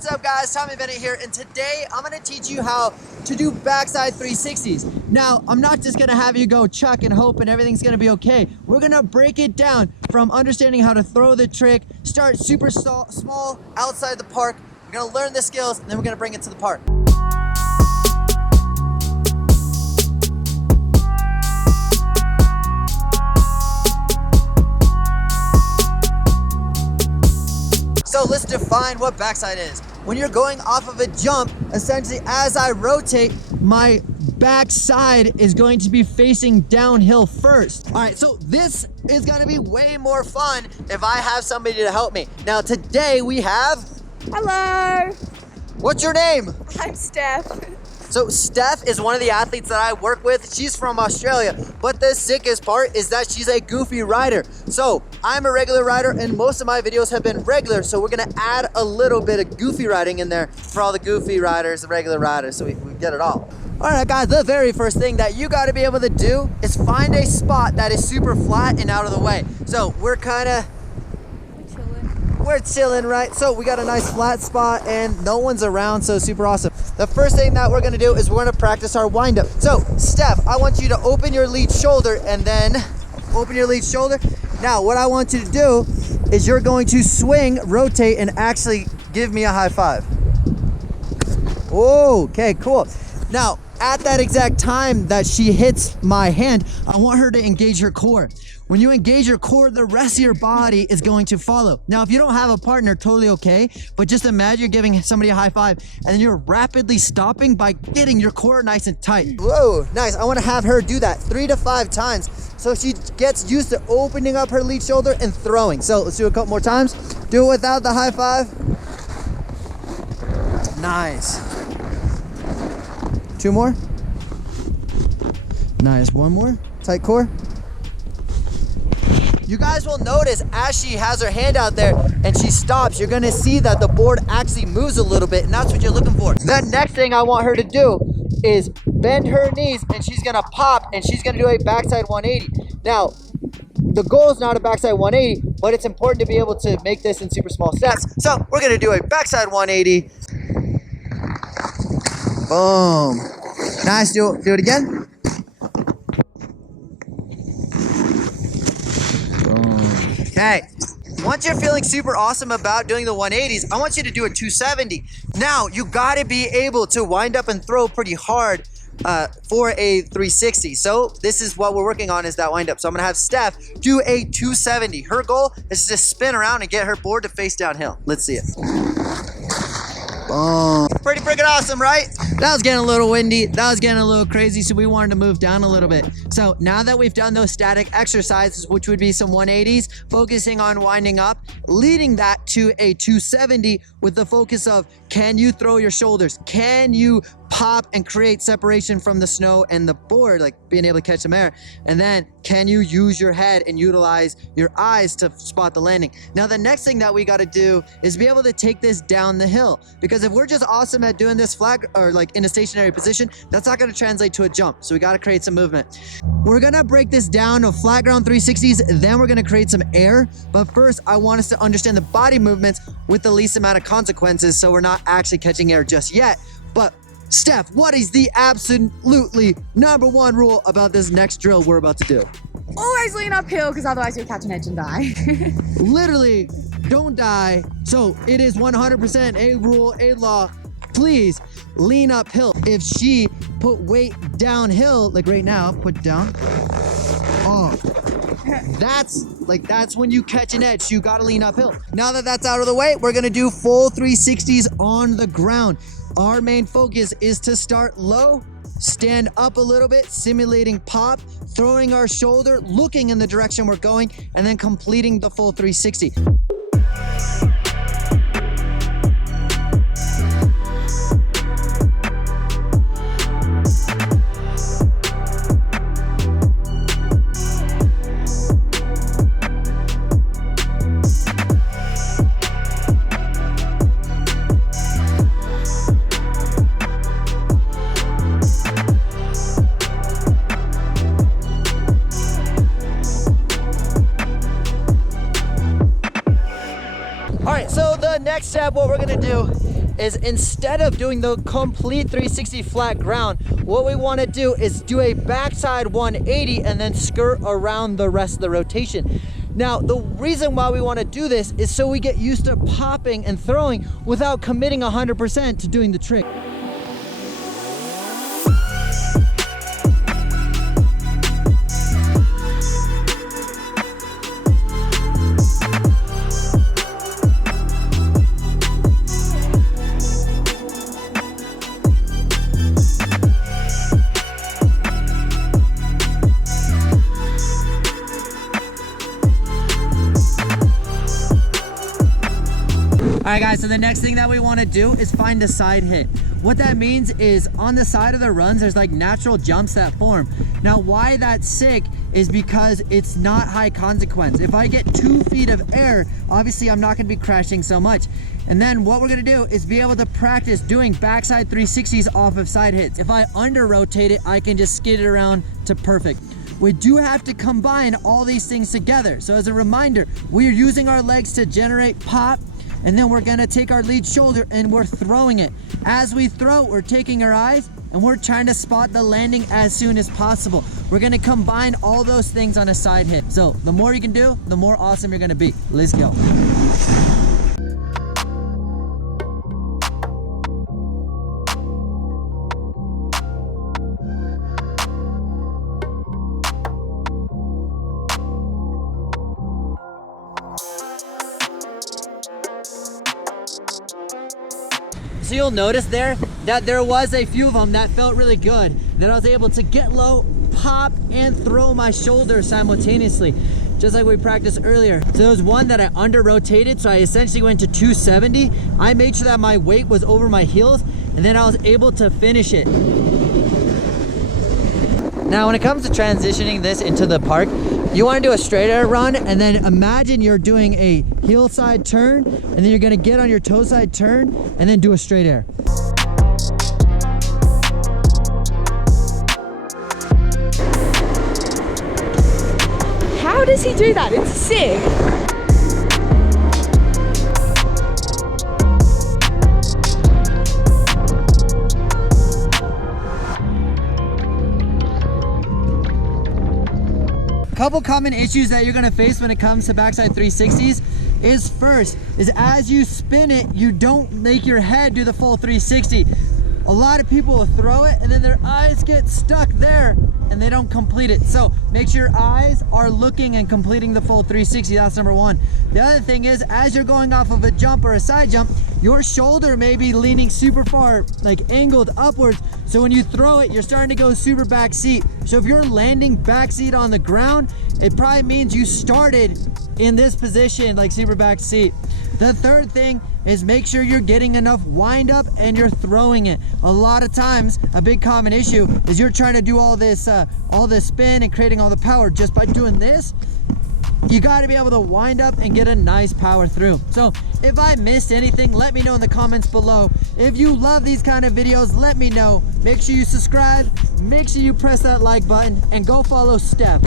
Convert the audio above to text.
What's up guys, Tommy Bennett here, and today I'm going to teach you how to do backside 360s. Now, I'm not just going to have you go chuck and hope and everything's going to be okay. We're going to break it down from understanding how to throw the trick, start super small outside the park. We're going to learn the skills, and then we're going to bring it to the park. So let's define what backside is. When you're going off of a jump, essentially as I rotate, my backside is going to be facing downhill first. All right, so this is gonna be way more fun if I have somebody to help me. Now today we have... Hello. What's your name? I'm Steph. So Steph is one of the athletes that I work with. She's from Australia, but the sickest part is that she's a goofy rider. So I'm a regular rider and most of my videos have been regular. So we're gonna add a little bit of goofy riding in there for all the goofy riders, the regular riders, so we get it all. All right guys, the very first thing that you gotta be able to do is find a spot that is super flat and out of the way. So we're chilling, right? So we got a nice flat spot and no one's around, so super awesome. The first thing that we're gonna do is we're gonna practice our windup. So Steph, I want you to open your lead shoulder and then open your lead shoulder. Now what I want you to do is you're going to swing, rotate, and actually give me a high five. Oh, okay, cool. Now, at that exact time that she hits my hand, I want her to engage her core. When you engage your core, the rest of your body is going to follow. Now, if you don't have a partner, totally okay, but just imagine you're giving somebody a high five and then you're rapidly stopping by getting your core nice and tight. Whoa, nice. I want to have her do that 3 to 5 times so she gets used to opening up her lead shoulder and throwing. So let's do a couple more times. Do it without the high five. Nice. 2 more. Nice. 1 more. Tight core. You guys will notice as she has her hand out there and she stops, you're gonna see that the board actually moves a little bit, and that's what you're looking for. The next thing I want her to do is bend her knees and she's gonna pop and she's gonna do a backside 180. Now, the goal is not a backside 180, but it's important to be able to make this in super small steps. So we're gonna do a backside 180. Boom. Nice, do it again. Okay, once you're feeling super awesome about doing the 180s, I want you to do a 270. Now, you gotta be able to wind up and throw pretty hard for a 360. So this is what we're working on, is that wind up. So I'm gonna have Steph do a 270. Her goal is to spin around and get her board to face downhill. Let's see it. Boom. Pretty freaking awesome, right? That was getting a little windy. That was getting a little crazy, so we wanted to move down a little bit. So now that we've done those static exercises, which would be some 180s, focusing on winding up, leading that to a 270 with the focus of, can you throw your shoulders? Can you pop and create separation from the snow and the board, like being able to catch some air? And then can you use your head and utilize your eyes to spot the landing? Now the next thing that we got to do is be able to take this down the hill, because if we're just awesome at doing this flat or like in a stationary position, that's not going to translate to a jump. So we got to create some movement. We're gonna break this down to flat ground 360s, then we're gonna create some air. But first I want us to understand the body movements with the least amount of consequences, so we're not actually catching air just yet. But Steph, what is the absolutely #1 rule about this next drill we're about to do? Always lean uphill, because otherwise you'll catch an edge and die. Literally, don't die. So it is 100% a rule, a law. Please lean uphill. If she put weight downhill, like right now, put down. Oh, that's when you catch an edge. So you gotta lean uphill. Now that that's out of the way, we're gonna do full 360s on the ground. Our main focus is to start low, stand up a little bit, simulating pop, throwing our shoulder, looking in the direction we're going, and then completing the full 360. is instead of doing the complete 360 flat ground, what we want to do is do a backside 180 and then skirt around the rest of the rotation. Now, the reason why we want to do this is so we get used to popping and throwing without committing 100% to doing the trick. All right guys, so the next thing that we want to do is find a side hit. What that means is on the side of the runs, there's like natural jumps that form. Now why that's sick is because it's not high consequence. If I get 2 feet of air, obviously I'm not going to be crashing so much. And then what we're going to do is be able to practice doing backside 360s off of side hits. If I under rotate it, I can just skid it around to perfect. We do have to combine all these things together. So as a reminder, we're using our legs to generate pop, and then we're gonna take our lead shoulder and we're throwing it. As we throw, we're taking our eyes and we're trying to spot the landing as soon as possible. We're gonna combine all those things on a side hit. So the more you can do, the more awesome you're gonna be. Let's go. So you'll notice there that there was a few of them that felt really good, that I was able to get low, pop, and throw my shoulder simultaneously, just like we practiced earlier. So there was one that I under rotated, so I essentially went to 270. I made sure that my weight was over my heels, and then I was able to finish it. Now when it comes to transitioning this into the park, you want to do a straight air run, and then imagine you're doing a heel side turn, and then you're going to get on your toe side turn and then do a straight air. How does he do that? It's sick. Couple common issues that you're gonna face when it comes to backside 360s is first, is as you spin it, you don't make your head do the full 360. A lot of people will throw it and then their eyes get stuck there and they don't complete it. So make sure your eyes are looking and completing the full 360. That's number one. The other thing is, as you're going off of a jump or a side jump, your shoulder may be leaning super far, like angled upwards. So when you throw it, you're starting to go super back seat. So if you're landing back seat on the ground, it probably means you started in this position, like super back seat. The third thing is make sure you're getting enough wind up and you're throwing it. A lot of times, a big common issue is you're trying to do all this spin and creating all the power. Just by doing this, you got to be able to wind up and get a nice power through. So if I missed anything, let me know in the comments below. If you love these kind of videos, let me know. Make sure you subscribe, make sure you press that like button, and go follow Steph.